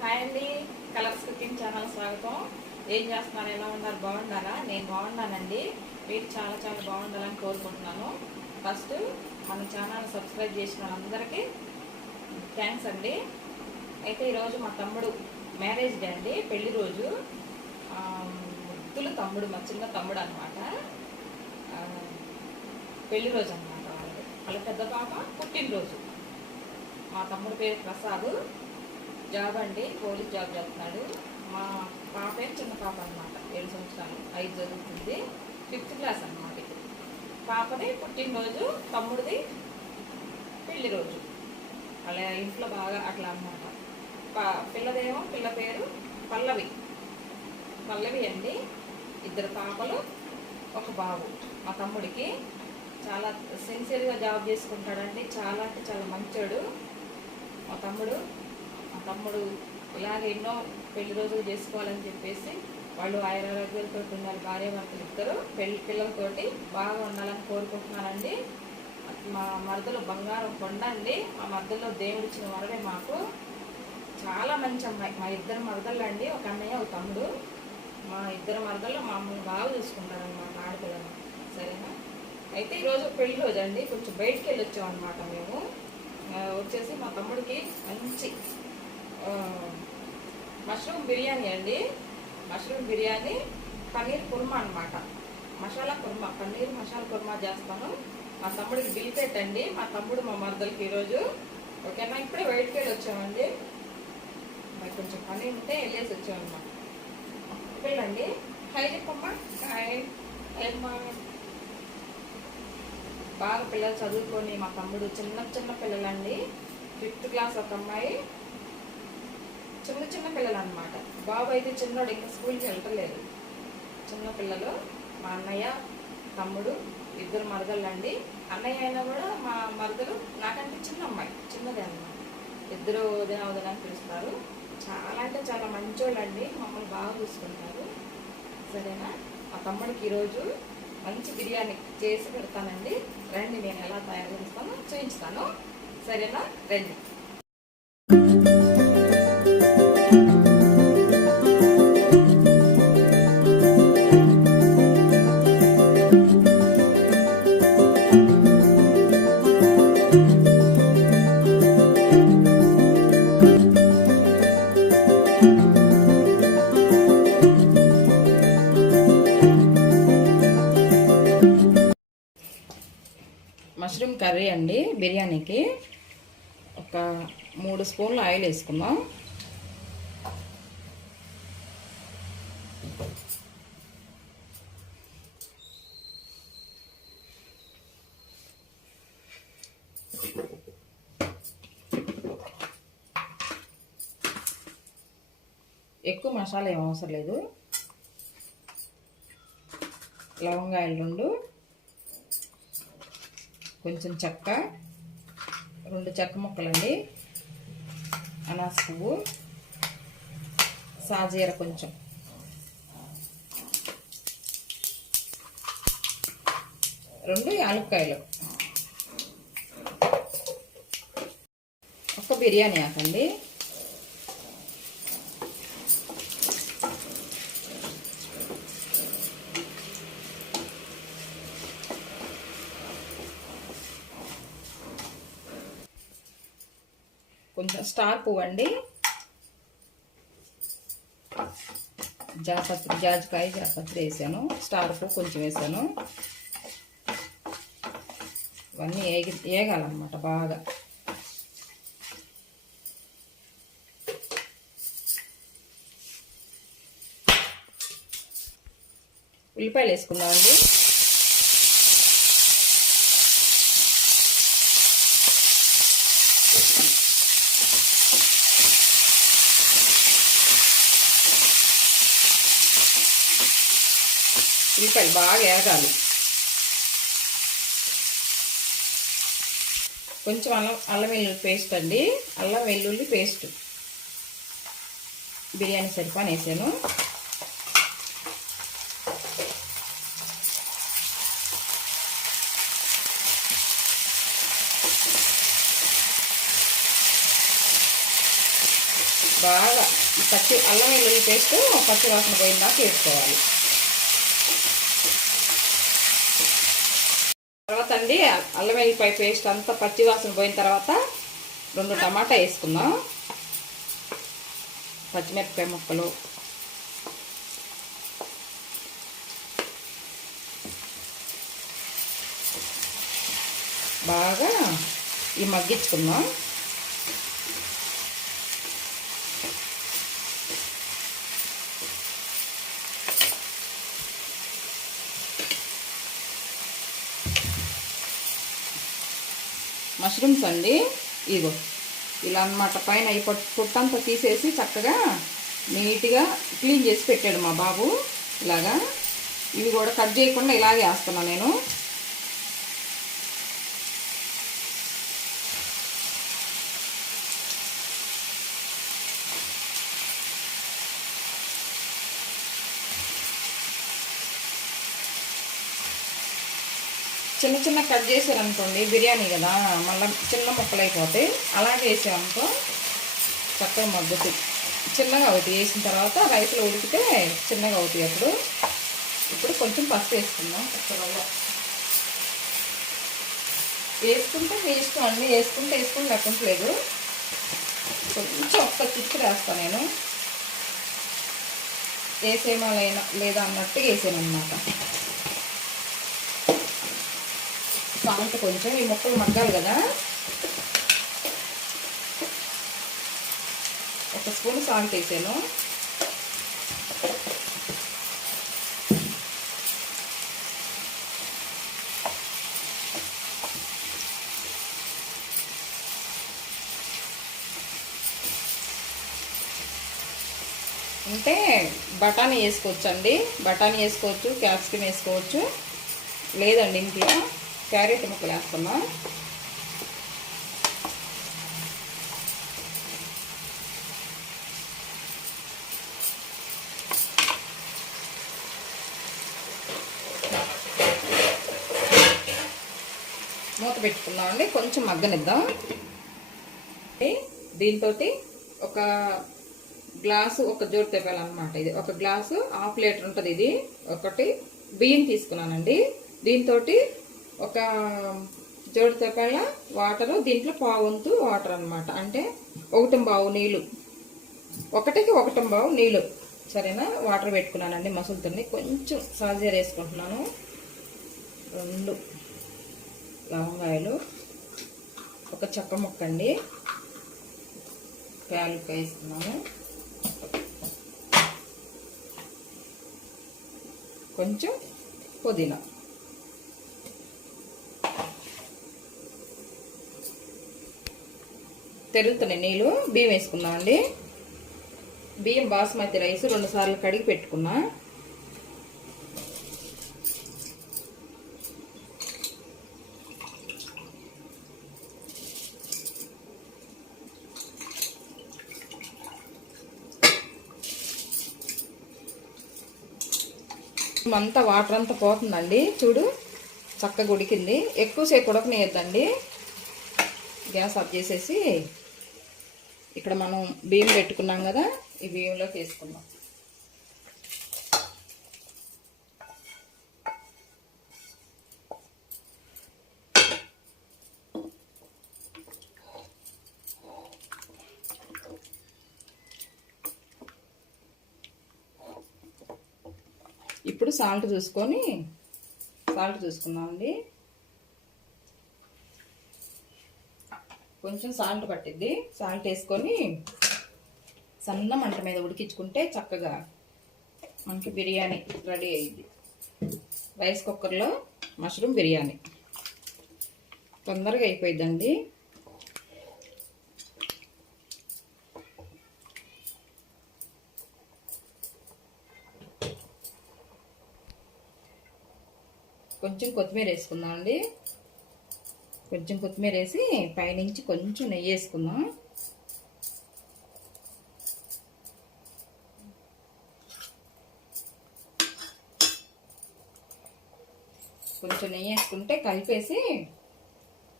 Hi అండి, colours cooking channel స్వాగతం. ఏం చేస్తున్నారు? ఎలా ఉన్నారు? బాగున్నారా? నేను బాగున్నానండి. మీరు చాలా చాలా బాగుండాలని కోరుకుంటున్నాను. ఫస్ట్ మన ఛానల్ సబ్స్క్రైబ్ చేసిన వాళ్ళందరికీ థ్యాంక్స్ అండి. అయితే ఈరోజు మా తమ్ముడు మ్యారేజ్ డే అండి, పెళ్లి రోజు. ముద్దుల తమ్ముడు, మా చిన్న తమ్ముడు అనమాట. పెళ్లి రోజు అనమాట. వాళ్ళ పెద్ద పాప పుట్టినరోజు. మా తమ్ముడు పేరు ప్రసాద్. జాబ్ అండి, పోలీస్ జాబ్ చేస్తున్నాడు. మా పాపే చిన్న పాప అనమాట, 7 సంవత్సరాలు, 5 చదువుతుంది, 5th క్లాస్ అనమాట. పాపది పుట్టినరోజు, తమ్ముడిది పెళ్లి రోజు. అలా ఇంట్లో బాగా అట్లా అనమాట. పిల్లదేమో పిల్ల పేరు పల్లవి అండి. 2 పాపలు, 1 బాబు. మా తమ్ముడికి చాలా సిన్సియర్గా జాబ్ చేసుకుంటాడండి. చాలా అంటే చాలా మంచోడు మా తమ్ముడు. ఇలాగే ఎన్నో పెళ్లి రోజులు చేసుకోవాలని చెప్పేసి వాళ్ళు ఆరోగ్యాలతో ఉన్నారు. భార్యాభర్తలు ఇద్దరు పిల్లలతోటి బాగా ఉండాలని కోరుకుంటున్నానండి. మా మరదలు బంగారం కొండ అండి. మా మరదల్లో దేవుడిచ్చిన వరమే మాకు. చాలా మంచి అమ్మాయి. మా 2 మరదళ్ళు అండి, ఒక అన్నయ్య, ఒక తమ్ముడు. మా 2 మరదళ్ళు మమ్మల్ని బాగా చూసుకుంటారనమాట, ఆడపిల్లలు. సరేనా? అయితే ఈరోజు పెళ్లి రోజు అండి, కొంచెం బయటికి వెళ్ళి వచ్చామన్నమాట. మేము వచ్చేసి మా తమ్ముడికి మంచి మష్రూమ్ బిర్యానీ అండి. మష్రూమ్ బిర్యానీ, పన్నీర్ కుర్మా అనమాట. మసాలా కుర్మా, పన్నీర్ మసాలా కుర్మా చేస్తాను. మా తమ్ముడికి బిల్ పెట్టండి. మా తమ్ముడు మా మరదలకి ఈరోజు. ఓకేనా? ఇప్పుడే బయటికి వెళ్ళి వచ్చామండి. మరి కొంచెం పని ఉంటే వెళ్ళేసి వచ్చామన్నమాట. పిల్లండి, హాయ్ చెప్పమ్మా. హాయ్ అమ్మా. బాగా పిల్లలు చదువుకొని, మా తమ్ముడు చిన్న పిల్లలండి. 5th క్లాస్ ఒక అమ్మాయి, చిన్న పిల్లలు అనమాట. బాబు అయితే చిన్నోడు, ఇంకా స్కూల్కి వెళ్ళట్లేదు. చిన్న పిల్లలు. మా అన్నయ్య, తమ్ముడు, 2 మరదళ్ళు అండి. అన్నయ్య అయినా కూడా మా మరదలు నాకంటే చిన్న అమ్మాయి, చిన్నదే అన్నమాట. 2 వదిన అని పిలుస్తారు. చాలా అంటే చాలా మంచోళ్ళు అండి, మమ్మల్ని బాగా చూసుకుంటారు. సరేనా? మా తమ్ముడికి ఈరోజు మంచి బిర్యానీ చేసి పెడతానండి. రండి, నేను ఎలా తయారు చేస్తానో చూపించుతాను. సరేనా? రండి. మష్రూమ్ కర్రీ అండి, బిర్యానీకి ఒక 3 స్పూన్లు ఆయిల్ వేసుకుందాం. ఎక్కువ మసాలా ఏం అవసరం లేదు. లవంగాయలు 2, కొంచెం చెక్క, 2 చెక్క ముక్కలండి, అనాస పువ్వు, సాజీర కొంచెం, 2 యాలక్కాయలు, 1 బిర్యానీ ఆకండి. కొంచెం స్టార్ పువ్వు అండి, జాజికాయ జాపత్రి వేసాను. స్టార్ పువ్వు కొంచెం వేసాను. ఇవన్నీ వేగాలన్నమాట బాగా. ఉల్లిపాయలు వేసుకుందామండి. ఉల్లిపాయలు బాగా వేగాలి. కొంచెం అల్లం వెల్లుల్లి పేస్ట్ అండి, అల్లం వెల్లుల్లి పేస్ట్ బిర్యానీ సరిపోని వేసాను. బాగా అల్లం వెల్లుల్లి పేస్ట్ పచ్చి వాసన పోయిందాక వేసుకోవాలి. తర్వాత అండి అల్లం వెల్లిపాయ పేస్ట్ అంతా పచ్చి వాసన పోయిన తర్వాత 2 టమాటా వేసుకుందాం, పచ్చిమిరపకాయ ముక్కలు, బాగా ఈ మగ్గించుకుందాం. మష్రూమ్స్ అండి ఇగో ఇలా అన్నమాట. పైన ఈ పొట్టంతా తీసేసి చక్కగా నీట్గా క్లీన్ చేసి పెట్టాడు మా బాబు. ఇలాగా ఇవి కూడా కట్ చేయకుండా ఇలాగే వేస్తున్నాను నేను. చిన్న చిన్న కట్ చేసారనుకోండి బిర్యానీ కదా, మళ్ళీ చిన్న ముక్కలు అయిపోతాయి. అలాగే వేసామనుకో చక్కగా మగ్గుతాయి. చిన్నగా అవుతాయి. వేసిన తర్వాత రైస్లో ఉడికితే చిన్నగా అవుతాయి. ఇప్పుడు కొంచెం పసుపు వేసుకుందాం. కుక్కర్లో వేసుకుంటే మీ ఇష్టం అండి, వేసుకుంటే లేకుంటలేదు. కొంచెం ఒక్క చిక్కుడు వేస్తాను నేను. వేసేమా లేదా అన్నట్టుగా వేసాను అనమాట. సాల్ట్ కొంచెం, ఈ ముక్కలు మగ్గాలి కదా, 1 స్పూన్ సాల్ట్ వేసాను. అంటే బఠానీ వేసుకోవచ్చు, క్యాప్సికమ్ వేసుకోవచ్చు. లేదండి ఇంట్లో క్యారెట్ ముక్కలు వేస్తున్నా. మూత పెట్టుకుందాం అండి, కొంచెం మగ్గనిద్దాం. దీంతో ఒక గ్లాసు, ఒక జోడు తెప్పాలన్నమాట. ఇది 1 గ్లాసు 1/2 లీటర్ ఉంటుంది. ఇది ఒకటి బియ్యం తీసుకున్నానండి. దీంతో 1 జోడు తెప్పాల వాటరు, దీంట్లో పావంతు వాటర్ అనమాట. అంటే 1/2 నీళ్ళు, 1కి 1/2 నీళ్ళు, సరేనా. వాటర్ పెట్టుకున్నానండి మసులుతుంది. కొంచెం సాజీర వేసుకుంటున్నాను, 2 లవంగాయలు, 1 చెక్క ముక్క అండి, యాలక్కాయ వేసుకున్నాను, కొంచెం పుదీనా. తెరులుతున్నాయి నీళ్ళు. బియ్యం వేసుకున్నామండి. బియ్యం బాస్మతి రైస్ 2 సార్లు కడిగి పెట్టుకున్నా. అంతా వాటర్ అంతా పోతుందండి. చూడు చక్కగా ఉడికింది. ఎక్కువసేపు ఉడకనియద్దండి. గ్యాస్ ఆఫ్ చేసేసి ఇక్కడ మనం బియ్యం పెట్టుకున్నాం కదా, ఈ బియ్యంలోకి వేసుకుందాం. ఇప్పుడు సాల్ట్ చూసుకుందామండి. కొంచెం సాల్ట్ పట్టిద్ది. సాల్ట్ వేసుకొని సన్న మంట మీద ఉడికించుకుంటే చక్కగా మనకి బిర్యానీ రెడీ అయ్యింది. రైస్ కుక్కర్లో మష్రూమ్ బిర్యానీ తొందరగా అయిపోయిందండి. కొంచెం కొత్తిమీర వేసుకుందామండి. కొంచెం కొత్తిమీర వేసి పైనుంచి కొంచెం నెయ్యి వేసుకుందాం. కొంచెం నెయ్యి వేసుకుంటే కలిపేసి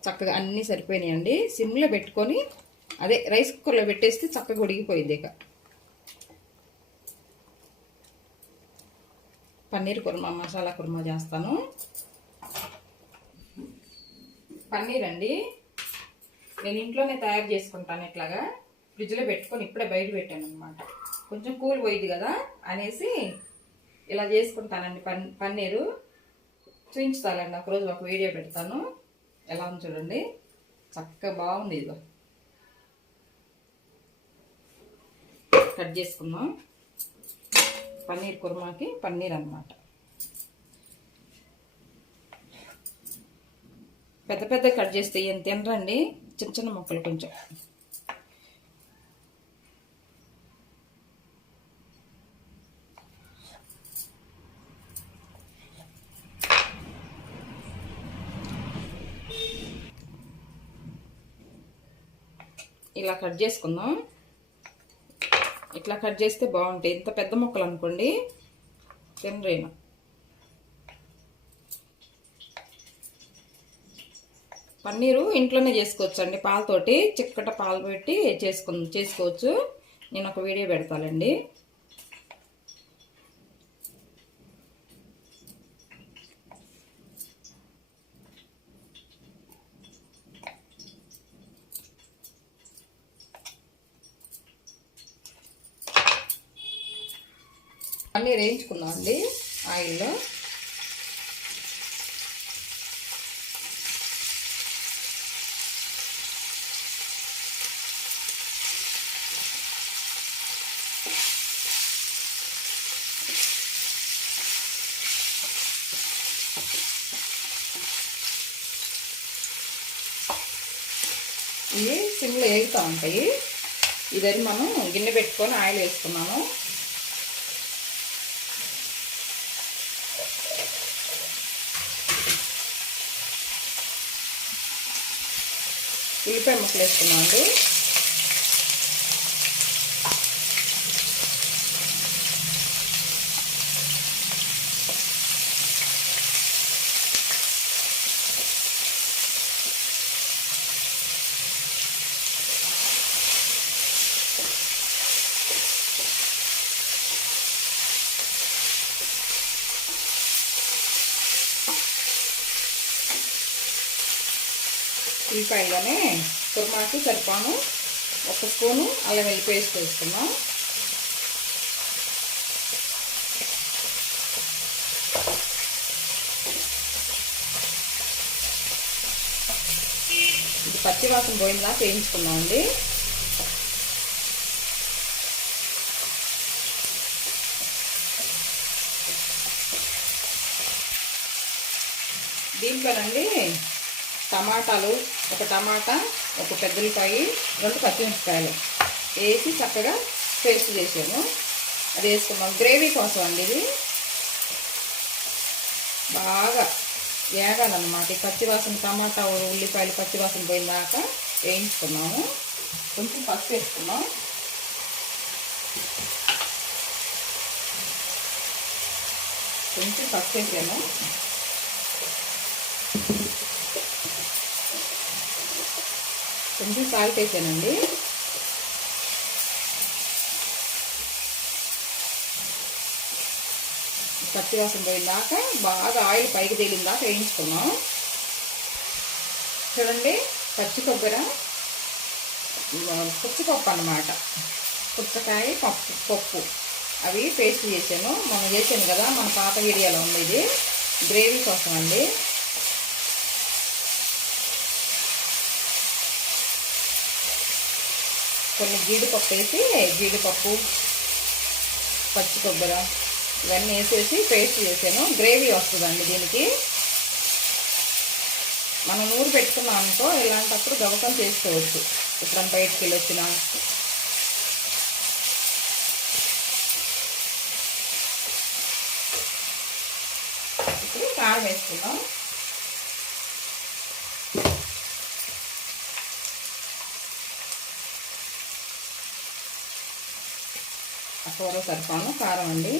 చక్కగా అన్నీ సరిపోయినాయండి. సిమ్లో పెట్టుకొని అదే రైస్ కుక్కర్లో పెట్టేస్తే చక్కగా ఉడికిపోయింది. ఇక పన్నీర్ కుర్మా, మసాలా కుర్మా చేస్తాను. పన్నీర్ అండి నేను ఇంట్లోనే తయారు చేసుకుంటాను. ఇట్లాగా ఫ్రిడ్జ్లో పెట్టుకొని ఇప్పుడే బయట పెట్టాను అనమాట. కొంచెం కూల్ పోయింది కదా అనేసి ఇలా చేసుకుంటానండి. పన్నీరు చూపించుతానండి. ఒకరోజు ఒక వీడియో పెడతాను. ఎలా ఉంది చూడండి, చక్కగా బాగుంది. ఇదిగో కట్ చేసుకుందాం. పన్నీర్ కుర్మాకి పన్నీర్ అన్నమాట. పెద్ద పెద్ద కట్ చేస్తే ఏం తినరండి, చిన్న చిన్న ముక్కలు కొంచెం. ఇలా కట్ చేసుకుందాం. ఇట్లా కట్ చేస్తే బాగుంటాయి. ఇంత పెద్ద ముక్కలు అనుకోండి తినరేను. పన్నీరు ఇంట్లోనే చేసుకోవచ్చు అండి. పాలతోటి చిక్కట పాలు పెట్టి చేసుకోవచ్చు. నేను ఒక వీడియో పెడతానండి. పన్నీర్ వేయించుకుందాం అండి ఆయిల్లో. ఇవి సిమ్లో వేగుతూ ఉంటాయి. ఇదని మనం గిన్నె పెట్టుకొని ఆయిల్ వేసుకున్నాము. ఉల్లిపాయ ముక్కలు వేసుకున్నాం అండి. ఉల్లిపాయలోనే కుర్మాకి సరిపాను 1 స్పూను అల్లం వెల్లుల్లి పేస్ట్ వేసుకున్నాం. ఇది పచ్చి వాసన పోయిందా వేయించుకున్నాం అండి. దీంట్లోనండి టమాటాలు, 1 టమాటా, 1 పెద్ద ఉల్లిపాయ, 2 పచ్చిమిరపకాయలు వేసి చక్కగా పేస్ట్ చేసాను. అది వేసుకున్నాం గ్రేవీ కోసం అండి. ఇది బాగా వేగాలన్నమాట. ఈ పచ్చివాసన టమాటా ఉల్లిపాయలు పచ్చివాసన పోయినాక వేయించుకున్నాము. కొంచెం పసుపు వేసుకున్నాం. కొంచెం పసుపు వేసాను. కొంచెం సాల్ట్ వేసానండి. పచ్చివాసన పోయిందాక బాగా ఆయిల్ పైకి తేలిందాక వేయించుకున్నాం. చూడండి పచ్చి కొబ్బరి, పుచ్చపప్పు అన్నమాట. పుచ్చకాయ పప్పు అవి పేస్ట్ చేశాను. మనం చేసాను కదా, మన పాత వీడియోలో ఉంది. ఇది గ్రేవీ కోసం అండి. కొన్ని జీడిపప్పు వేసి, జీడిపప్పు, పచ్చి కొబ్బరి ఇవన్నీ వేసేసి పేస్ట్ చేసాను. గ్రేవీ వస్తుందండి దీనికి. మనం నూరు పెట్టుకున్నాం అనుకో, ఇలాంటప్పుడు గవకం చేసుకోవచ్చు. ఇప్పుడు బయటికి వెళ్ళి వచ్చిన ఇప్పుడు కారం వేసుకుందాం. కూర సరిపాను కారం అండి.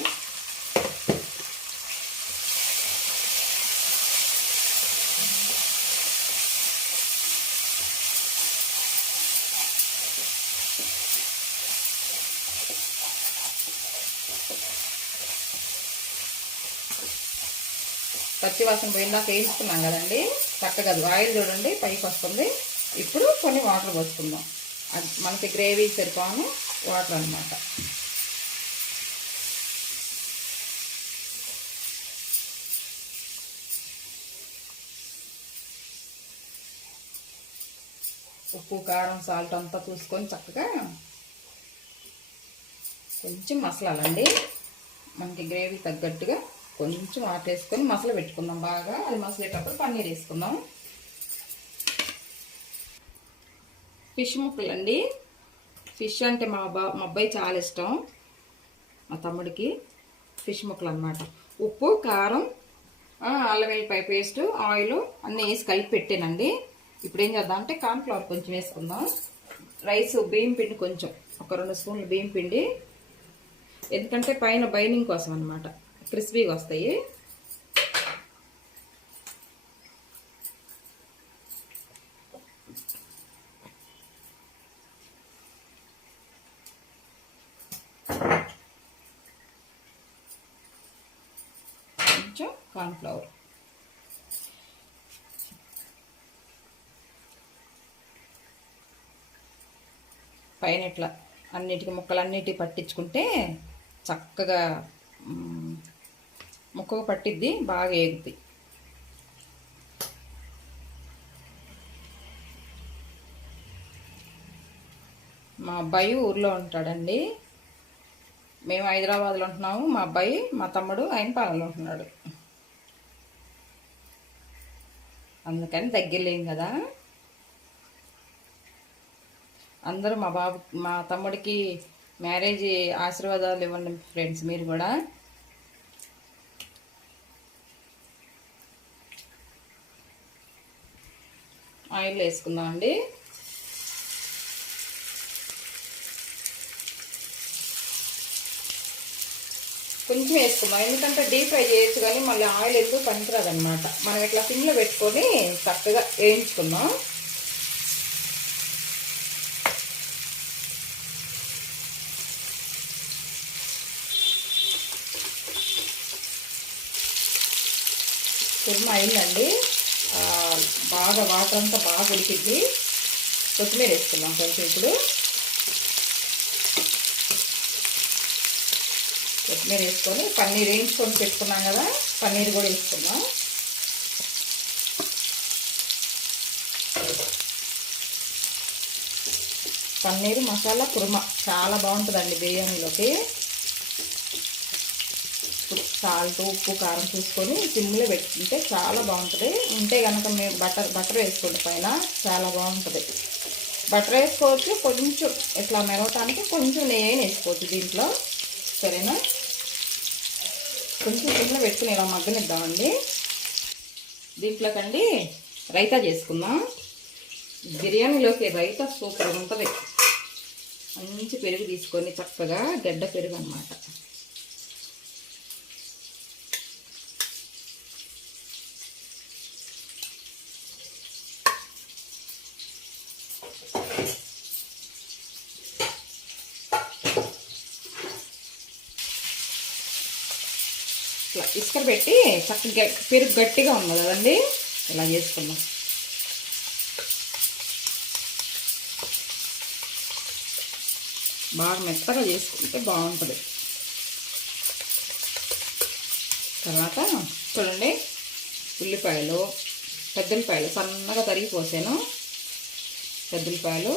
పచ్చి వాసన పోయిందాక వేయించుకున్నాం కదండి, చక్కగా ఆయిల్ చూడండి పైకి వస్తుంది. ఇప్పుడు కొన్ని వాటర్ పోసుకుందాం. అది మనకి గ్రేవీ సరిపోను వాటర్ అన్నమాట. ఉప్పు కారం సాల్ట్ అంతా చూసుకొని చక్కగా కొంచెం మసాలాలండి, మనకి గ్రేవీ తగ్గట్టుగా కొంచెం వాటర్ వేసుకొని మసాలా పెట్టుకుందాం బాగా. అది మసలేటప్పుడు పన్నీర్ వేసుకుందాం. ఫిష్ ముక్కలు అండి. ఫిష్ అంటే మా అబ్బాయి చాలా ఇష్టం, మా తమ్ముడికి. ఫిష్ ముక్కలు అన్నమాట. ఉప్పు కారం అల్లం వెల్లిపాయ పేస్ట్ ఆయిల్ అన్నీ వేసి కలిపి పెట్టానండి. ఇప్పుడు ఏం చేద్దాం అంటే కార్న్ఫ్లవర్ కొంచెం వేసుకుందాం. రైస్ బియ్యం పిండి కొంచెం ఒక 2 స్పూన్లు బియ్యం పిండి, ఎందుకంటే పైన బైనింగ్ కోసం అన్నమాట, క్రిస్పీగా వస్తాయి. కొంచెం కార్న్ఫ్లవర్, పైన ఇట్లా అన్నిటికీ ముక్కలన్నిటికీ పట్టించుకుంటే చక్కగా ముక్కకు పట్టిద్ది, బాగా ఏగుద్ది. మా అబ్బాయి ఊర్లో ఉంటాడండి, మేము హైదరాబాద్లో ఉంటున్నాము. మా అబ్బాయి మా తమ్ముడు అయినపాలెంలో ఉంటున్నాడు, అందుకని దగ్గరలేం కదా. అందరూ మా తమ్ముడికి మ్యారేజ్ ఆశీర్వాదాలు ఇవ్వండి ఫ్రెండ్స్ మీరు కూడా. ఆయిల్ వేసుకుందాం అండి. కొంచెం వేసుకుందాం, ఎందుకంటే డీప్ ఫ్రై చేయొచ్చు కానీ మళ్ళీ ఆయిల్ ఎందుకు పనికిరాదు అనమాట. మనం ఇట్లా సిమ్లో పెట్టుకొని చక్కగా వేయించుకుందాం. కుర్మా అయిందండి, బాగా వాటర్ అంతా బాగా ఉడికిద్ది. కొత్తిమీర వేసుకుందాం కొంచెం. ఇప్పుడు కొత్తిమీర వేసుకొని పన్నీర్ వేయించుకొని పెట్టుకున్నాం కదా, పన్నీర్ కూడా వేసుకుందాం. పన్నీర్ మసాలా కుర్మా చాలా బాగుంటుందండి బిర్యానీలోకి. సాల్ట్ ఉప్పు కారం చూసుకొని సిమ్లో పెట్టుకుంటే చాలా బాగుంటుంది. ఉంటే కనుక మీరు బటర్ వేసుకోండి పైన, చాలా బాగుంటుంది. బటర్ వేసుకోవచ్చు, కొంచెం ఇట్లా మెరవటానికి కొంచెం నెయ్యి వేసుకోవచ్చు దీంట్లో, సరేనా. కొంచెం సిమ్లో పెట్టుకుని ఇలా మగ్గనిద్దామండి. దీంట్లోకండి రైతా చేసుకుందాం. బిర్యానీలోకి రైతా సూపర్ ఉంటుంది. మంచి పెరుగు తీసుకొని చక్కగా గడ్డ పెరుగు అన్నమాట. ఇసుక పెట్టి చక్కగా పెరుగు గట్టిగా ఉంది కదండి, ఇలా చేసుకుందాం. బాగా మెత్తగా చేసుకుంటే బాగుంటుంది. తర్వాత చూడండి, ఉల్లిపాయలు పెద్దల్లిపాయలు సన్నగా తరిగిపోసాను. పెద్దల్లిపాయలు,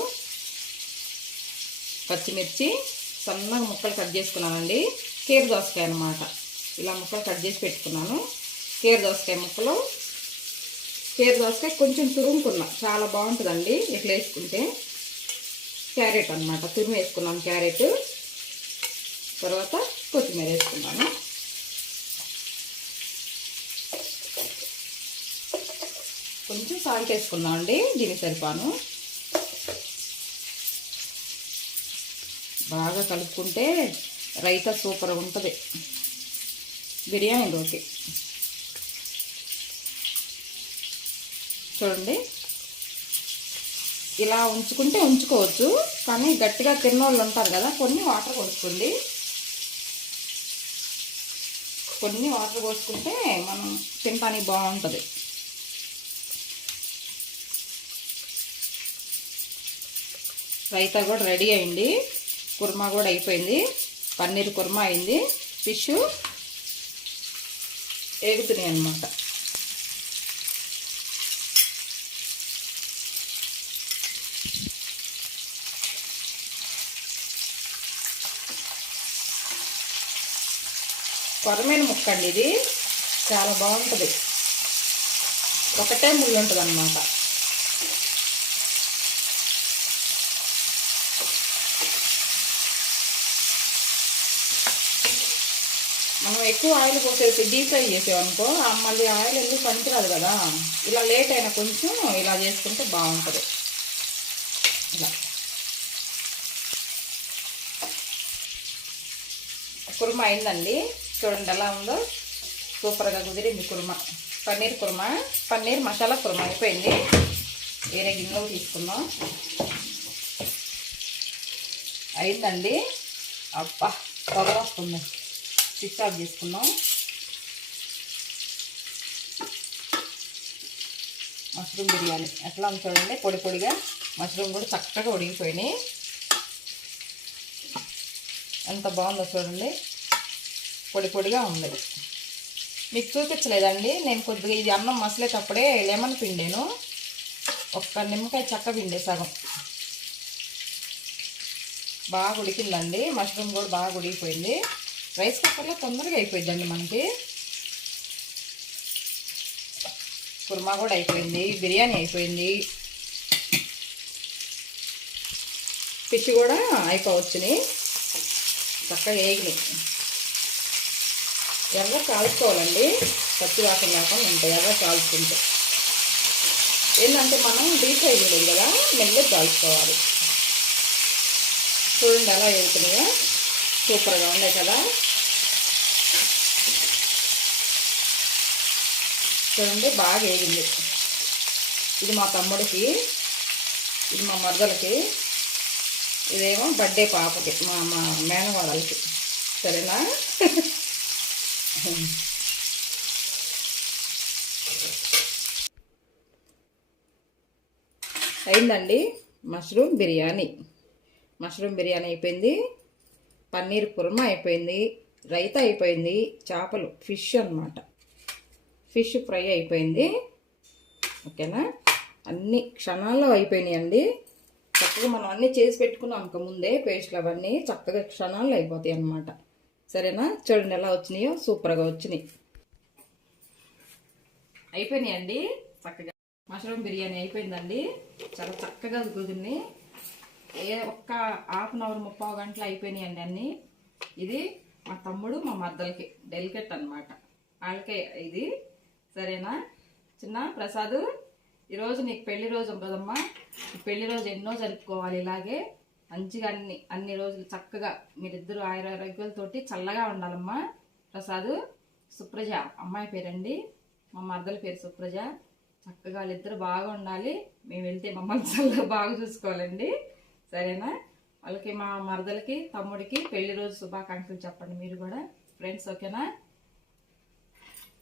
పచ్చిమిర్చి సన్నగా ముక్కలు కట్ చేసుకున్నానండి. కీర దోసకాయ అన్నమాట, ఇలా ముక్కలు కట్ చేసి పెట్టుకున్నాను. కీర దోసకాయ ముక్కలు, కీర దోసకాయ కొంచెం తురుముకున్నా, చాలా బాగుంటుందండి ఇట్లా వేసుకుంటే. క్యారెట్ అన్నమాట, తురుము వేసుకున్నాను క్యారెట్. తర్వాత కొత్తిమీర వేసుకున్నాను. కొంచెం సాల్ట్ వేసుకున్నాం అండి, దీనికి సరిపాను. బాగా కలుపుకుంటే రైతా సూపర్ ఉంటుంది బిర్యానీలోకి. చూడండి, ఇలా ఉంచుకుంటే ఉంచుకోవచ్చు, కానీ గట్టిగా తిన్నోళ్ళు ఉంటారు కదా, కొన్ని వాటర్ పోసుకోండి. కొన్ని వాటర్ పోసుకుంటే మనం తినడానికి బాగుంటుంది. రైతా కూడా రెడీ అయింది, కుర్మా కూడా అయిపోయింది, పన్నీర్ కుర్మా అయింది, ఫిష్ ఏగుతున్నాయి అన్నమాట. కొరమైన ముక్క అండి ఇది, చాలా బాగుంటుంది, ఒకటే ముళ్ళు ఉంటుంది అన్నమాట. మనం ఎక్కువ ఆయిల్ పోసేసి డీప్ ఫ్రై చేసేవనుకో మళ్ళీ ఆయిల్ ఎందుకు పనికిరాదు కదా. ఇలా లేట్ అయినా కొంచెం ఇలా చేసుకుంటే బాగుంటుంది. ఇలా కుర్మా అయిందండి, చూడండి ఎలా ఉందో, సూపర్గా కుదిరింది కుర్మా. పన్నీర్ మసాలా కుర్మా అయిపోయింది. వేరే గిన్నెలో తీసుకుందాం. అయిందండి. అబ్బా పొగ వస్తుంది. స్విచ్ ఆఫ్ చేసుకుందాం. మష్రూమ్ బిర్యానీ ఎట్లా ఉంది చూడండి, పొడి పొడిగా మష్రూమ్ కూడా చక్కగా ఉడికిపోయినాయి. ఎంత బాగుందో చూడండి, పొడి పొడిగా ఉంది. మీకు చూపించలేదండి, నేను కొద్దిగా ఇది అన్నం మసలేటప్పుడే లెమన్ పిండాను, ఒక్క నిమ్మకాయ చెక్క పిండే సగం. బాగా ఉడికిందండి, మష్రూమ్ కూడా బాగా ఉడికిపోయింది. రైస్ కుక్కర్లో తొందరగా అయిపోయిందండి మనకి. కుర్మా కూడా అయిపోయింది, బిర్యానీ అయిపోయింది, ఫిష్ కూడా అయిపోవచ్చుని, చక్కగా వేగినాయి. ఎర్ర కాల్చుకోవాలండి, పచ్చి వాసన లేకుండా ఉంటాయి ఎర్ర కాల్చుకుంటే. ఏంటంటే మనం డీప్ ఫ్రై చేయలేదు కదా, మెల్లగా కాల్చుకోవాలి. చూడండి ఎలా వేగుతున్నాయో, సూపర్గా ఉన్నాయి కదా. చూడండి బాగా వేగింది. ఇది మా తమ్ముడికి, ఇది మా మరదలకి, ఇదేమో బర్త్డే పాపకి, మా మేనవాళ్ళకి. సరేనా? అయిందండి మష్రూమ్ బిర్యానీ. అయిపోయింది, పన్నీర్ కుర్మా అయిపోయింది, రైతా అయిపోయింది, చేపలు ఫిష్ అన్నమాట, ఫిష్ ఫ్రై అయిపోయింది. ఓకేనా? అన్ని క్షణాల్లో అయిపోయినాయండి. చక్కగా మనం అన్నీ చేసి పెట్టుకున్నాం ముందే, పేస్ట్లు అవన్నీ చక్కగా క్షణాల్లో అయిపోతాయి అన్నమాట. సరేనా? చూడండి ఎలా వచ్చినాయో, సూపర్గా వచ్చినాయి. అయిపోయినాయండి చక్కగా. మష్రూమ్ బిర్యానీ అయిపోయిందండి, చాలా చక్కగా కుదిరినాయి. ఒక్క హాఫ్ అన్ అవర్ 30 గంటలు అయిపోయినాయండి అన్నీ. ఇది మా తమ్ముడు మా మద్దలకి డెలికేట్ అన్నమాట, వాళ్ళకే ఇది. సరేనా? చిన్న ప్రసాద్, ఈరోజు నీకు పెళ్లి రోజు కదమ్మా, పెళ్లి రోజు ఎన్నో జరుపుకోవాలి ఇలాగే మంచిగా, అన్ని రోజులు చక్కగా మీరిద్దరూ ఆరోగ్యాలతోటి చల్లగా ఉండాలమ్మా. ప్రసాద్, సుప్రజ అమ్మాయి పేరండి, మా మర్దల పేరు సుప్రజ. చక్కగా వాళ్ళిద్దరు బాగా ఉండాలి, మేము వెళ్తే మమ్మల్ని చల్లగా బాగా చూసుకోవాలండి. సరేనా? వాళ్ళకి, మా మరదలకి తమ్ముడికి పెళ్లి రోజు శుభాకాంక్షలు చెప్పండి మీరు కూడా ఫ్రెండ్స్. ఓకేనా?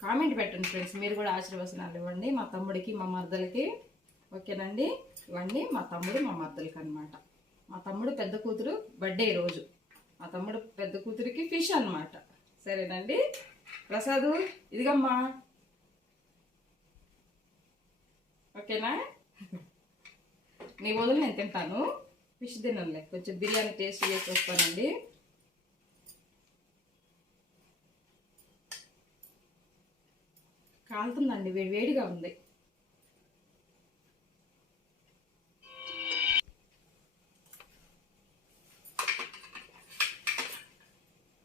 కామెంట్ పెట్టండి ఫ్రెండ్స్, మీరు కూడా ఆశీర్వచనాలు ఇవ్వండి మా తమ్ముడికి మా మరదలకి. ఓకేనండి? ఇవ్వండి మా తమ్ముడు మా మరదలకి అన్నమాట. మా తమ్ముడు పెద్ద కూతురు బర్త్డే రోజు, మా తమ్ముడు పెద్ద కూతురికి ఫిష్ అన్నమాట. సరేనండి? ప్రసాదు ఇదిగమ్మా, ఓకేనా? నీ వదులు నేను తింటాను, ఫిష్ తినలే, కొంచెం బిర్యానీ టేస్ట్ చేసి వస్తానండి. కాలుతుందండి, వేడిగా ఉంది.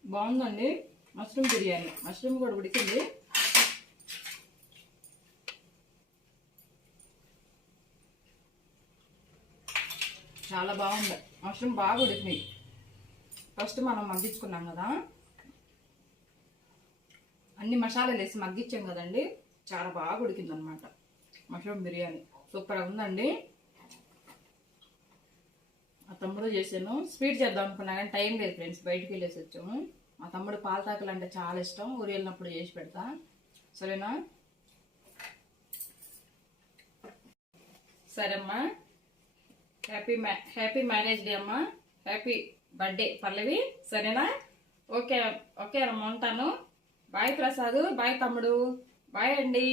బాగుందండి మష్రూమ్ బిర్యానీ, మష్రూమ్ కూడా ఉడికింది. చాలా బాగుంది, మష్రూమ్ బాగా ఉడికినాయి. ఫస్ట్ మనం మగ్గించుకున్నాం కదా, అన్ని మసాలాలు వేసి మగ్గించాం కదండి, చాలా బాగా ఉడికింది అనమాట మష్రూమ్ బిర్యానీ. సూపర్గా ఉందండి. మా తమ్ముడు చేసాను, స్వీట్ చేద్దాం అనుకున్నా కానీ టైం లేదు ఫ్రెండ్స్, బయటికి వెళ్ళేసి వచ్చాము. మా తమ్ముడు పాలతాకులు అంటే చాలా ఇష్టం, ఊరు వెళ్ళినప్పుడు చేసి పెడతా. సరేనా? సరే అమ్మా. హ్యాపీ మ్యారేజ్ డే అమ్మా. హ్యాపీ బర్త్డే పల్లవి. సరేనా? ఓకే ఓకే అమ్మ, ఉంటాను. బాయ్ ప్రసాద్, బాయ్ తమ్ముడు, బాయ్ అండి.